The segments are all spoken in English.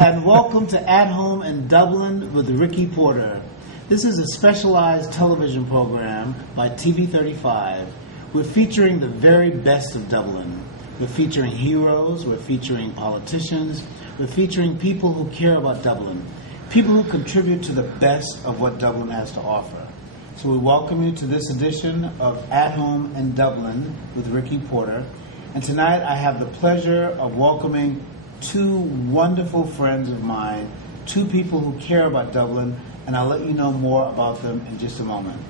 And welcome to At Home in Dublin with Ricky Porter. This is a specialized television program by TV35. We're featuring the very best of Dublin. We're featuring heroes, we're featuring politicians, we're featuring people who care about Dublin, people who contribute to the best of what Dublin has to offer. So we welcome you to this edition of At Home in Dublin with Ricky Porter. And tonight I have the pleasure of welcoming two wonderful friends of mine, two people who care about Dublin, and I'll let you know more about them in just a moment.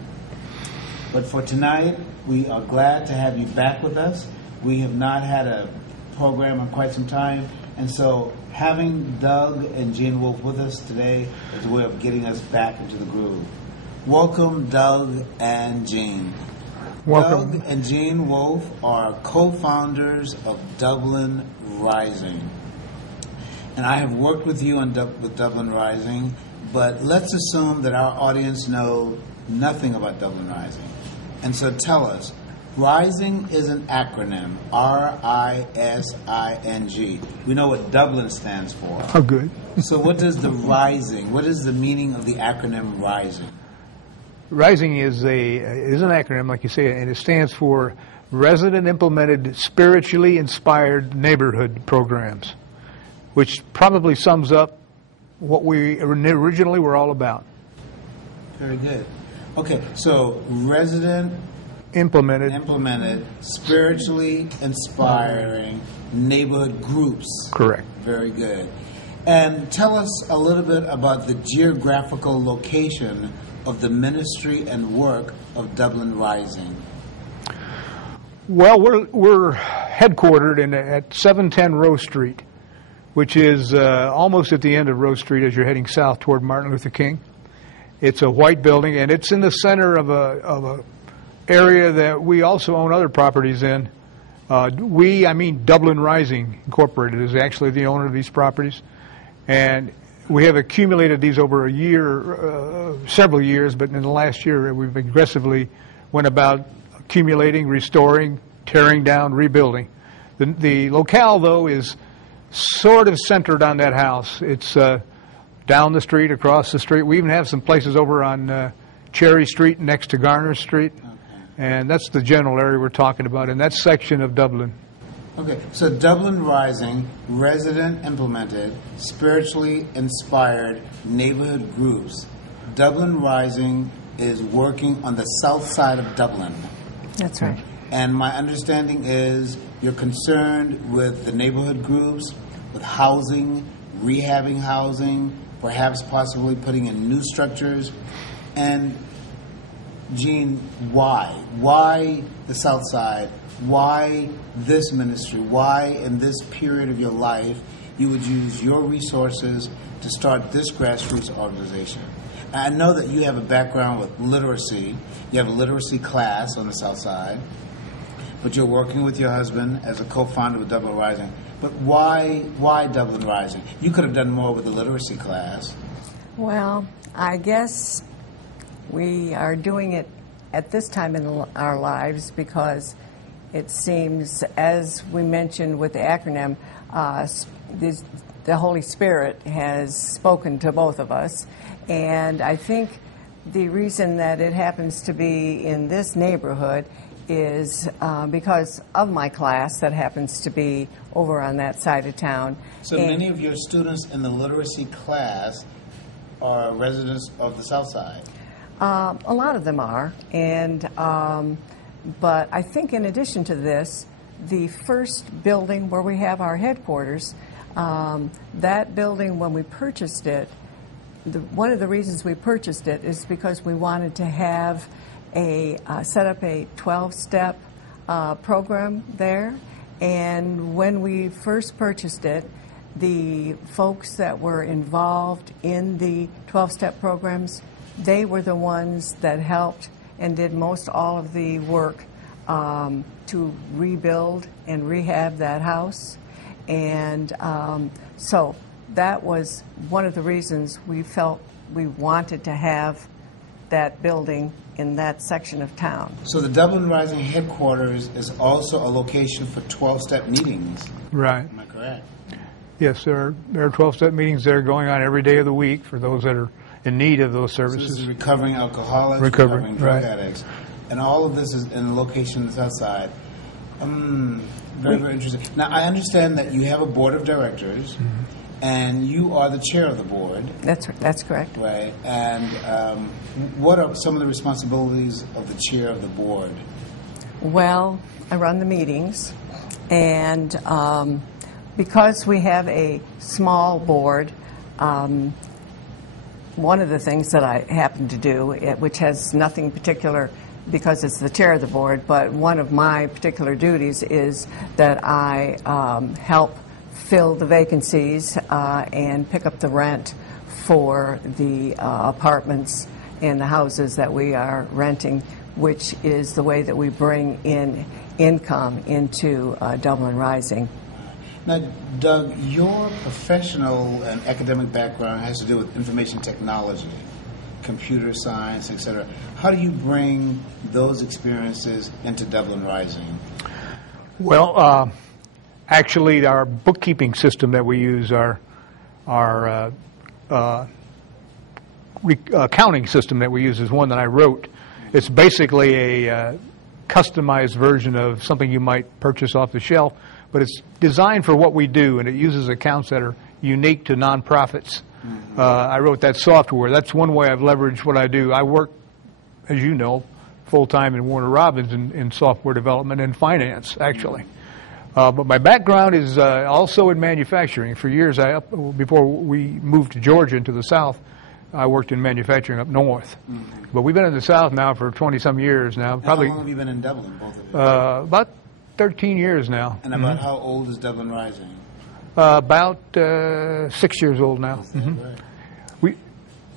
But for tonight, we are glad to have you back with us. We have not had a program in quite some time, and so having Doug and Jean Wolfe with us today is a way of getting us back into the groove. Welcome, Doug and Jean. Welcome. Doug and Jean Wolfe are co-founders of Dublin Rising. And I have worked with you with Dublin Rising, but let's assume that our audience know nothing about Dublin Rising. And so tell us, Rising is an acronym, R-I-S-I-N-G. We know what Dublin stands for. Oh, good. So what does the Rising, what is the meaning of the acronym Rising? Rising is an acronym, like you say, and it stands for Resident Implemented Spiritually Inspired Neighborhood Programs, which probably sums up what we originally were all about. Very good. Okay, so Resident Implemented Spiritually Inspiring Neighborhood Groups. Correct. Very good. And tell us a little bit about the geographical location of the ministry and work of Dublin Rising. Well, we're headquartered at 710 Rose Street, which is almost at the end of Rose Street as you're heading south toward Martin Luther King. It's a white building, and it's in the center of a area that we also own other properties in. Dublin Rising Incorporated is actually the owner of these properties, and we have accumulated these over several years, but in the last year we've aggressively went about accumulating, restoring, tearing down, rebuilding. The locale, though, is sort of centered on that house. It's down the street, across the street. We even have some places over on Cherry Street next to Garner Street, and that's the general area we're talking about in that section of Dublin. Okay, so Dublin Rising, resident implemented, spiritually inspired neighborhood groups. Dublin Rising is working on the south side of Dublin. That's right. And my understanding is you're concerned with the neighborhood groups, with housing, rehabbing housing, perhaps possibly putting in new structures. And Jean, why? Why the south side? Why this ministry? Why in this period of your life you would use your resources to start this grassroots organization? I know that you have a background with literacy. You have a literacy class on the south side, but you're working with your husband as a co-founder of Dublin Rising. But why Dublin Rising? You could have done more with the literacy class. Well, I guess we are doing it at this time in our lives because it seems, as we mentioned with the acronym, the Holy Spirit has spoken to both of us. And I think the reason that it happens to be in this neighborhood is because of my class that happens to be over on that side of town. So many of your students in the literacy class are residents of the South Side? A lot of them are. But I think in addition to this, the first building where we have our headquarters, that building, when we purchased it, one of the reasons we purchased it is because we wanted to have set up a 12-step program there. And when we first purchased it, the folks that were involved in the 12-step programs, they were the ones that helped and did most all of the work to rebuild and rehab that house. And so that was one of the reasons we felt we wanted to have that building in that section of town. So the Dublin Rising headquarters is also a location for 12-step meetings. Right. Am I correct? Yes, there are 12-step meetings there going on every day of the week for those that are in need of those So services. this is recovering alcoholics, Recovering, recovering drug right. addicts. And all of this is in a location on the south side. Very, very interesting. Now, I understand that you have a board of directors, and you are the chair of the board. That's correct. Right. And what are some of the responsibilities of the chair of the board? Well, I run the meetings, and because we have a small board, one of the things that I happen to do, which has nothing particular because it's the chair of the board, but one of my particular duties is that I help fill the vacancies and pick up the rent for the apartments and the houses that we are renting, which is the way that we bring in income into Dublin Rising. Now, Doug, your professional and academic background has to do with information technology, computer science, etc. How do you bring those experiences into Dublin Rising? Well, actually, our bookkeeping system that we use, our accounting system that we use is one that I wrote. It's basically a customized version of something you might purchase off the shelf, but it's designed for what we do, and it uses accounts that are unique to nonprofits. I wrote that software. That's one way I've leveraged what I do. I work, as you know, full-time in Warner Robins in software development and finance, actually. But my background is also in manufacturing. For years, before we moved to Georgia into the South, I worked in manufacturing up north. But we've been in the South now for 20-some years now. Probably. How long have you been in Dublin, both of you? About 13 years now. And about how old is Dublin Rising? About 6 years old now.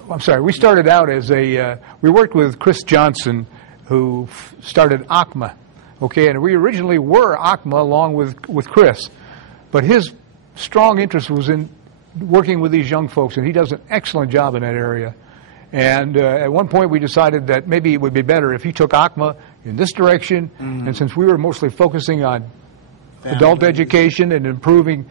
Right. We started out as we worked with Chris Johnson, who started ACMA, okay, and we originally were ACMA along with Chris, but his strong interest was in working with these young folks, and he does an excellent job in that area. And at one point we decided that maybe it would be better if he took ACMA in this direction, and since we were mostly focusing on adult education and improving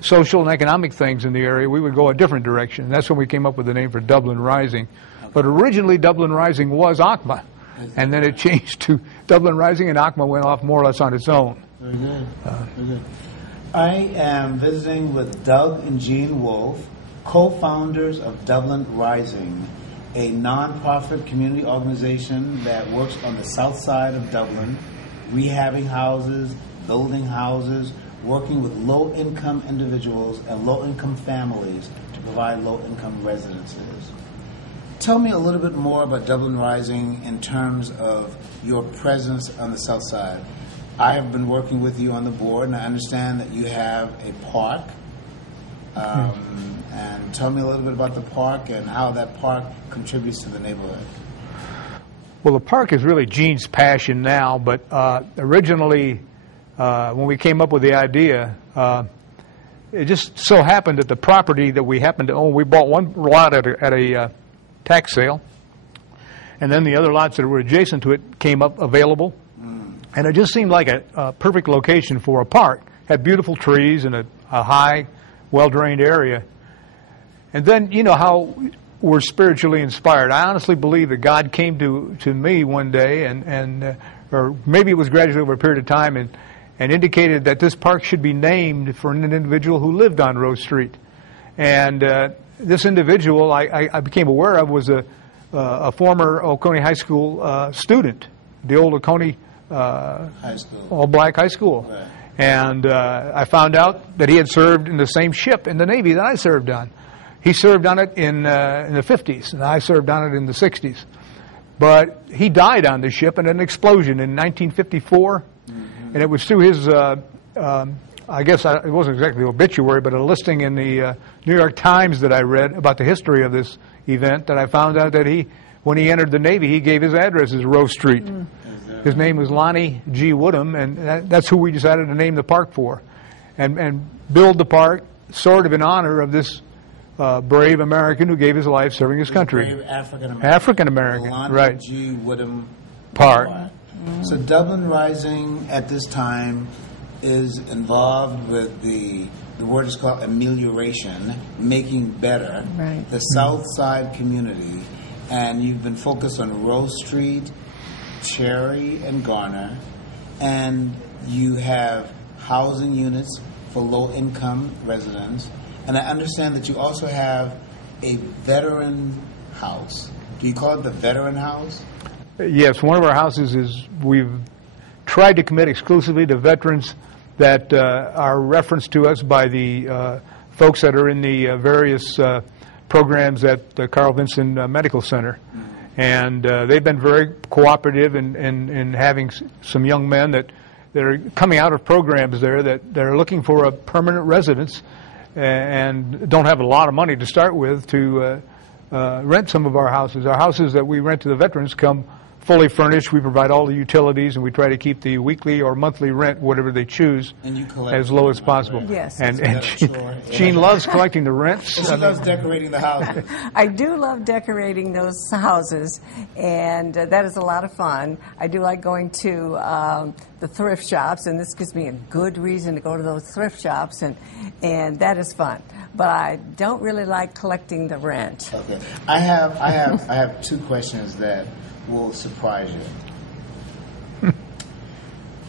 social and economic things in the area, we would go a different direction. And that's when we came up with the name for Dublin Rising. But originally Dublin Rising was ACMA, and then it changed to Dublin Rising, and ACMA went off more or less on its own. Very good. Very good. I am visiting with Doug and Jean Wolfe, co-founders of Dublin Rising, a non-profit community organization that works on the south side of Dublin, rehabbing houses, building houses, working with low-income individuals and low-income families to provide low-income residences. Tell me a little bit more about Dublin Rising in terms of your presence on the south side. I have been working with you on the board, and I understand that you have a park. And tell me a little bit about the park and how that park contributes to the neighborhood. Well, the park is really Gene's passion now, but originally when we came up with the idea, it just so happened that the property that we happened to own, we bought one lot at a tax sale, and then the other lots that were adjacent to it came up available. And it just seemed like a perfect location for a park. Had beautiful trees and a high, well-drained area. And then, you know how we're spiritually inspired. I honestly believe that God came to me one day, or maybe it was gradually over a period of time, and indicated that this park should be named for an individual who lived on Rose Street. And this individual I became aware of was a former Oconee High School student, the old Oconee High school. all-black high school. Right. And I found out that he had served in the same ship in the Navy that I served on. He served on it in the 50s, and I served on it in the 60s. But he died on the ship in an explosion in 1954, and it was through his, I guess it wasn't exactly obituary, but a listing in the New York Times that I read about the history of this event that I found out that when he entered the Navy, he gave his address as Rose Street. His name was Lonnie G. Woodham, and that's who we decided to name the park for, and build the park sort of in honor of this brave American who gave his life serving his country. Brave African-American. African-American, Lonnie right. G. Woodham Park. So Dublin Rising at this time is involved with the word is called amelioration, making better, Right. the South Side community, and you've been focused on Rose Street, Cherry, and Garner, and you have housing units for low-income residents, and I understand that you also have a veteran house. Do you call it the veteran house? Yes, one of our houses is we've tried to commit exclusively to veterans that are referenced to us by the folks that are in the various programs at the Carl Vinson Medical Center. And they've been very cooperative in having some young men that are coming out of programs there that are looking for a permanent residence and don't have a lot of money to start with to rent some of our houses. Our houses that we rent to the veterans come fully furnished. We provide all the utilities, and we try to keep the weekly or monthly rent, whatever they choose, as low as possible. Yes. And Jean loves collecting the rents. And she loves decorating the houses. I do love decorating those houses, and that is a lot of fun. I do like going to the thrift shops, and this gives me a good reason to go to those thrift shops, and that is fun. But I don't really like collecting the rent. Okay. I have two questions that will surprise you.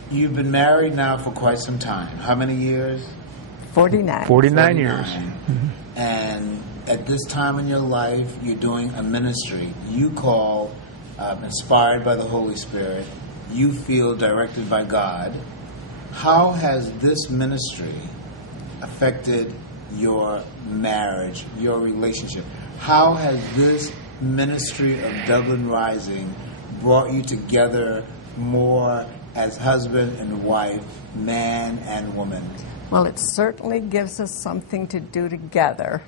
You've been married now for quite some time. How many years? 49. 49 years. And at this time in your life, you're doing a ministry you call inspired by the Holy Spirit. You feel directed by God. How has this ministry affected your marriage, your relationship? How has this ministry of Dublin Rising brought you together more as husband and wife, man and woman? Well, it certainly gives us something to do together,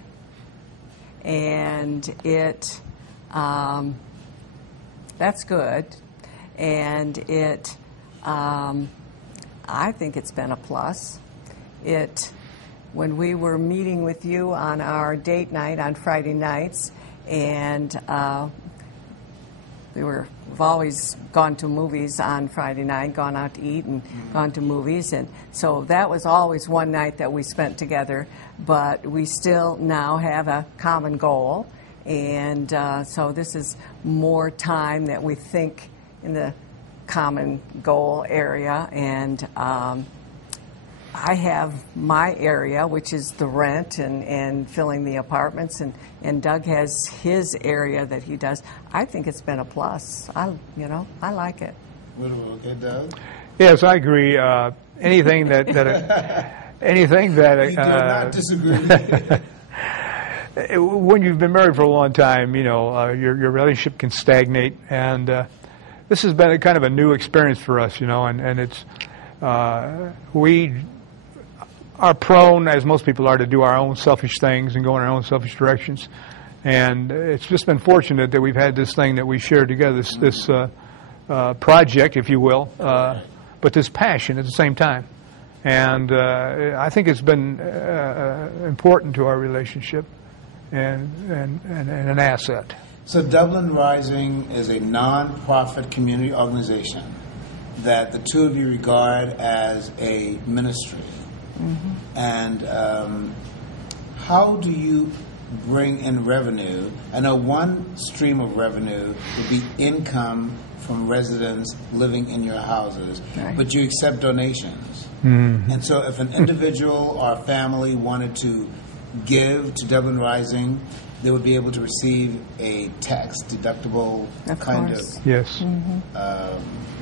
and that's good, and I think it's been a plus. When we were meeting with you on our date night on Friday nights, and we've always gone to movies on Friday night, gone out to eat and gone to movies, and so that was always one night that we spent together, but we still now have a common goal, and so this is more time that we think in the common goal area, and I have my area, which is the rent and filling the apartments, and Doug has his area that he does. I think it's been a plus. I like it. Okay, Doug? Yes, I agree. Anything that anything that We do not disagree. when you've been married for a long time, your relationship can stagnate, and this has been a kind of a new experience for us, and it's we are prone, as most people are, to do our own selfish things and go in our own selfish directions. And it's just been fortunate that we've had this thing that we share together, this project, if you will, but this passion at the same time. And I think it's been important to our relationship and an asset. So Dublin Rising is a non-profit community organization that the two of you regard as a ministry. Mm-hmm. And how do you bring in revenue? I know one stream of revenue would be income from residents living in your houses, right, but you accept donations. Mm-hmm. And so if an individual or a family wanted to give to Dublin Rising, they would be able to receive a tax-deductible kind of yes.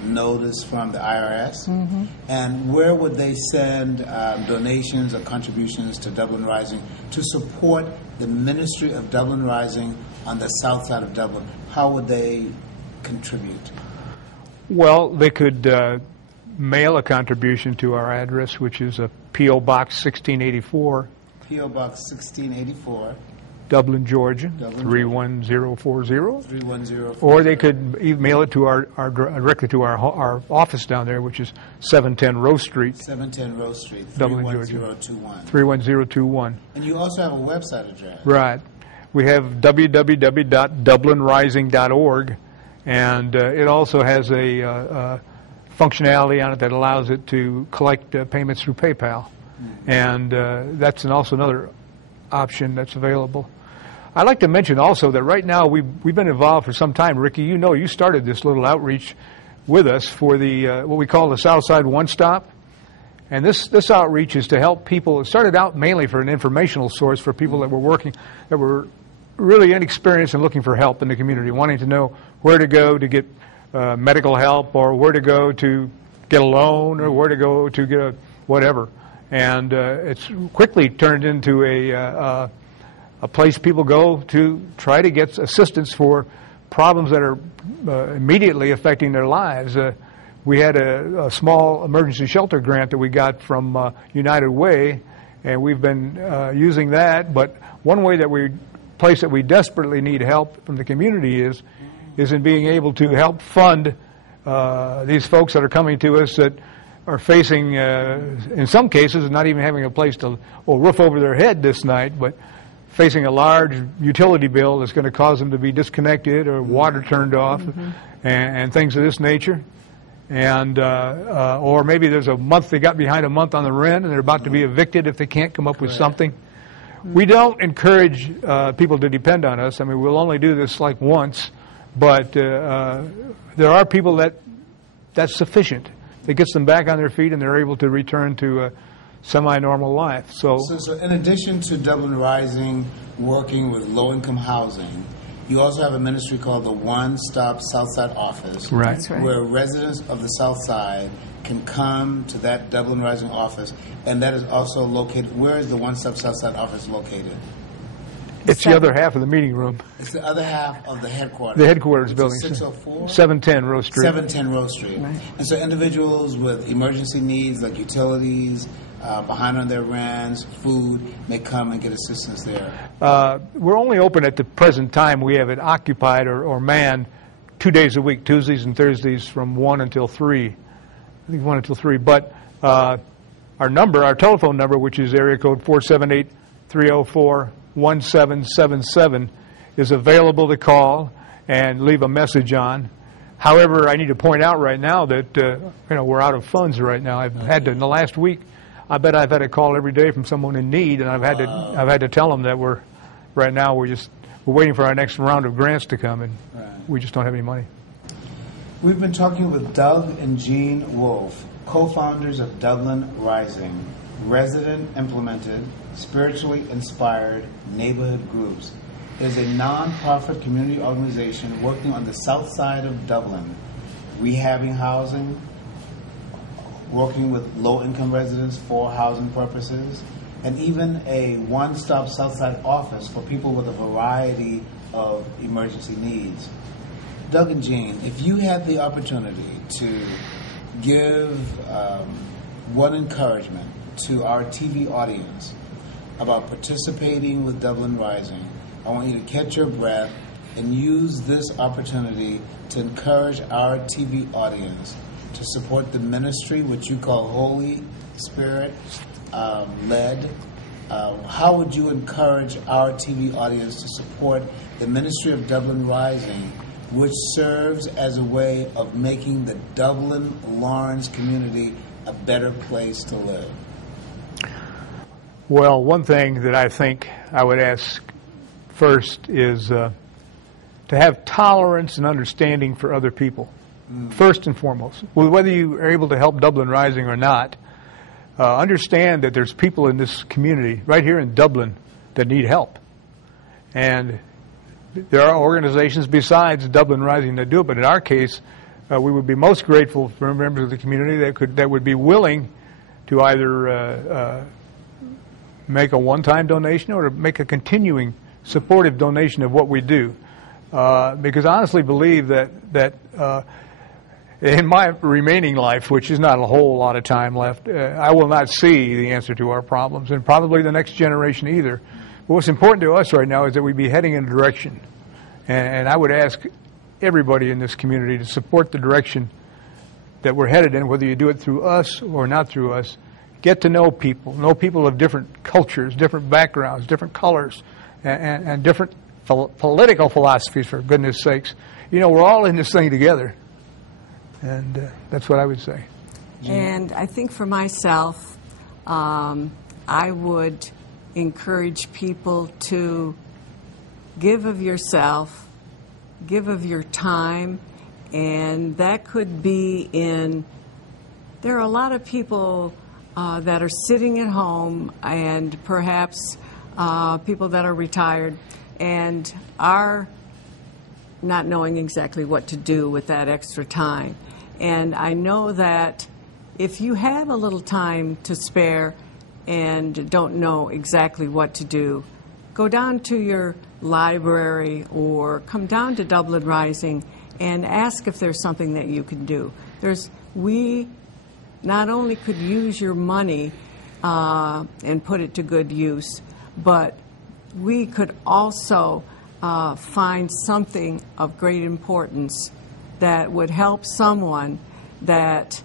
Notice from the IRS. Mm-hmm. And where would they send donations or contributions to Dublin Rising to support the ministry of Dublin Rising on the south side of Dublin? How would they contribute? Well, they could mail a contribution to our address, which is a P.O. Box 1684. P.O. Box 1684. Dublin, Georgia, 31040. 31040. Or they could email it to our directly to our office down there, which is 710 Rose Street. 710 Rose Street, Dublin, 31021. 31021. And you also have a website address. Right. We have www.dublinrising.org, and it also has a functionality on it that allows it to collect payments through PayPal. And that's also another option that's available. I'd like to mention also that right now we've been involved for some time. Ricky, you started this little outreach with us for the what we call the Southside One Stop. And this outreach is to help people. It started out mainly for an informational source for people that were really inexperienced and looking for help in the community, wanting to know where to go to get medical help, or where to go to get a loan, or where to go to get a whatever. And it's quickly turned into a place people go to try to get assistance for problems that are immediately affecting their lives. We had a small emergency shelter grant that we got from United Way, and we've been using that. But one place that we desperately need help from the community is in being able to help fund these folks that are coming to us that are facing, in some cases, not even having a place to roof over their head this night, but facing a large utility bill that's going to cause them to be disconnected or water turned off, and things of this nature. And or maybe there's a month, they got behind a month on the rent and they're about to be evicted if they can't come up with something. We don't encourage people to depend on us. I mean, we'll only do this like once, but there are people that's sufficient. It gets them back on their feet and they're able to return to a semi-normal life. So in addition to Dublin Rising working with low-income housing, you also have a ministry called the One Stop Southside Office, right. That's right. where residents of the South Side can come to that Dublin Rising office, and that is also located. Where is the One Stop Southside office located? It's the other half of the meeting room. It's the other half of the headquarters. The headquarters building. 604? 710 Rose Street. 710 Rose Street. Right. And so individuals with emergency needs like utilities, behind on their rents, food, may come and get assistance there. We're only open at the present time. We have it occupied or manned 2 days a week, Tuesdays and Thursdays from 1 until 3. I think 1 until 3. But our telephone number, which is area code 478-304-1777, is available to call and leave a message on. However, I need to point out right now that we're out of funds right now. I've had to, in the last week, I bet I've had a call every day from someone in need, and I've had to tell them that we're waiting for our next round of grants to come, and we just don't have any money. We've been talking with Doug and Jean Wolfe, co-founders of Dublin Rising, resident-implemented, spiritually inspired neighborhood groups. It is a non-profit community organization working on the south side of Dublin, rehabbing housing, working with low-income residents for housing purposes, and even a one-stop Southside office for people with a variety of emergency needs. Doug and Jean, if you had the opportunity to give one encouragement to our TV audience about participating with Dublin Rising, I want you to catch your breath and use this opportunity to encourage our TV audience to support the ministry, which you call Holy Spirit led. How would you encourage our TV audience to support the ministry of Dublin Rising, which serves as a way of making the Dublin-Lawrence community a better place to live? Well, one thing that I think I would ask first is to have tolerance and understanding for other people. First and foremost, whether you are able to help Dublin Rising or not, understand that there's people in this community right here in Dublin that need help. And there are organizations besides Dublin Rising that do it, but in our case, we would be most grateful for members of the community that would be willing to either make a one-time donation or to make a continuing supportive donation of what we do. Because I honestly believe that in my remaining life, which is not a whole lot of time left, I will not see the answer to our problems, and probably the next generation either. But what's important to us right now is that we be heading in a direction. And I would ask everybody in this community to support the direction that we're headed in, whether you do it through us or not through us. Get to know people of different cultures, different backgrounds, different colors, and different political philosophies, for goodness sakes. We're all in this thing together. And that's what I would say. And I think for myself, I would encourage people to give of yourself, give of your time, and that could be in, there are a lot of people that are sitting at home and perhaps people that are retired and are not knowing exactly what to do with that extra time. And I know that if you have a little time to spare and don't know exactly what to do, go down to your library or come down to Dublin Rising and ask if there's something that you can do. We not only could use your money and put it to good use, but we could also find something of great importance that would help someone that,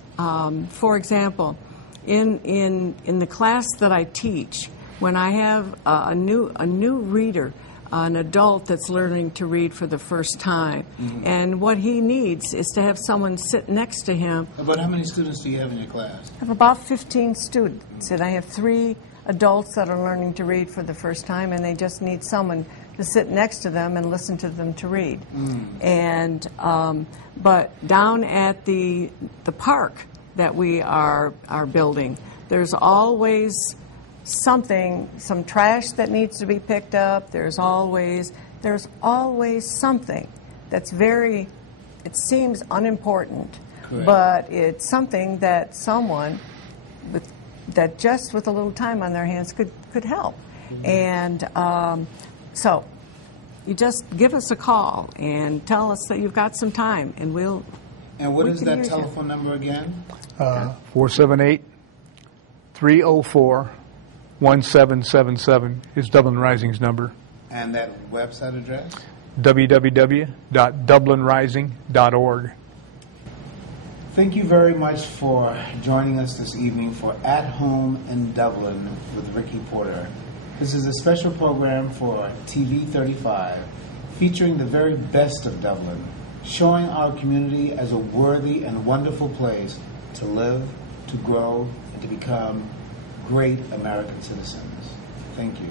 for example, in the class that I teach, when I have a new reader, an adult that's learning to read for the first time, and what he needs is to have someone sit next to him. About how many students do you have in your class? I have about 15 students, and I have 3 adults that are learning to read for the first time, and they just need someone to sit next to them and listen to them to read. And but down at the park that we are building, there's always something, some trash that needs to be picked up. There's always something that's very, it seems unimportant, Correct. but it's something that someone that just with a little time on their hands could help. And so you just give us a call and tell us that you've got some time, and we'll. And what is that telephone number again? 478-304-1777 is Dublin Rising's number. And that website address? www.dublinrising.org. Thank you very much for joining us this evening for At Home in Dublin with Ricky Porter. This is a special program for TV 35 featuring the very best of Dublin, showing our community as a worthy and wonderful place to live, to grow, and to become great American citizens. Thank you.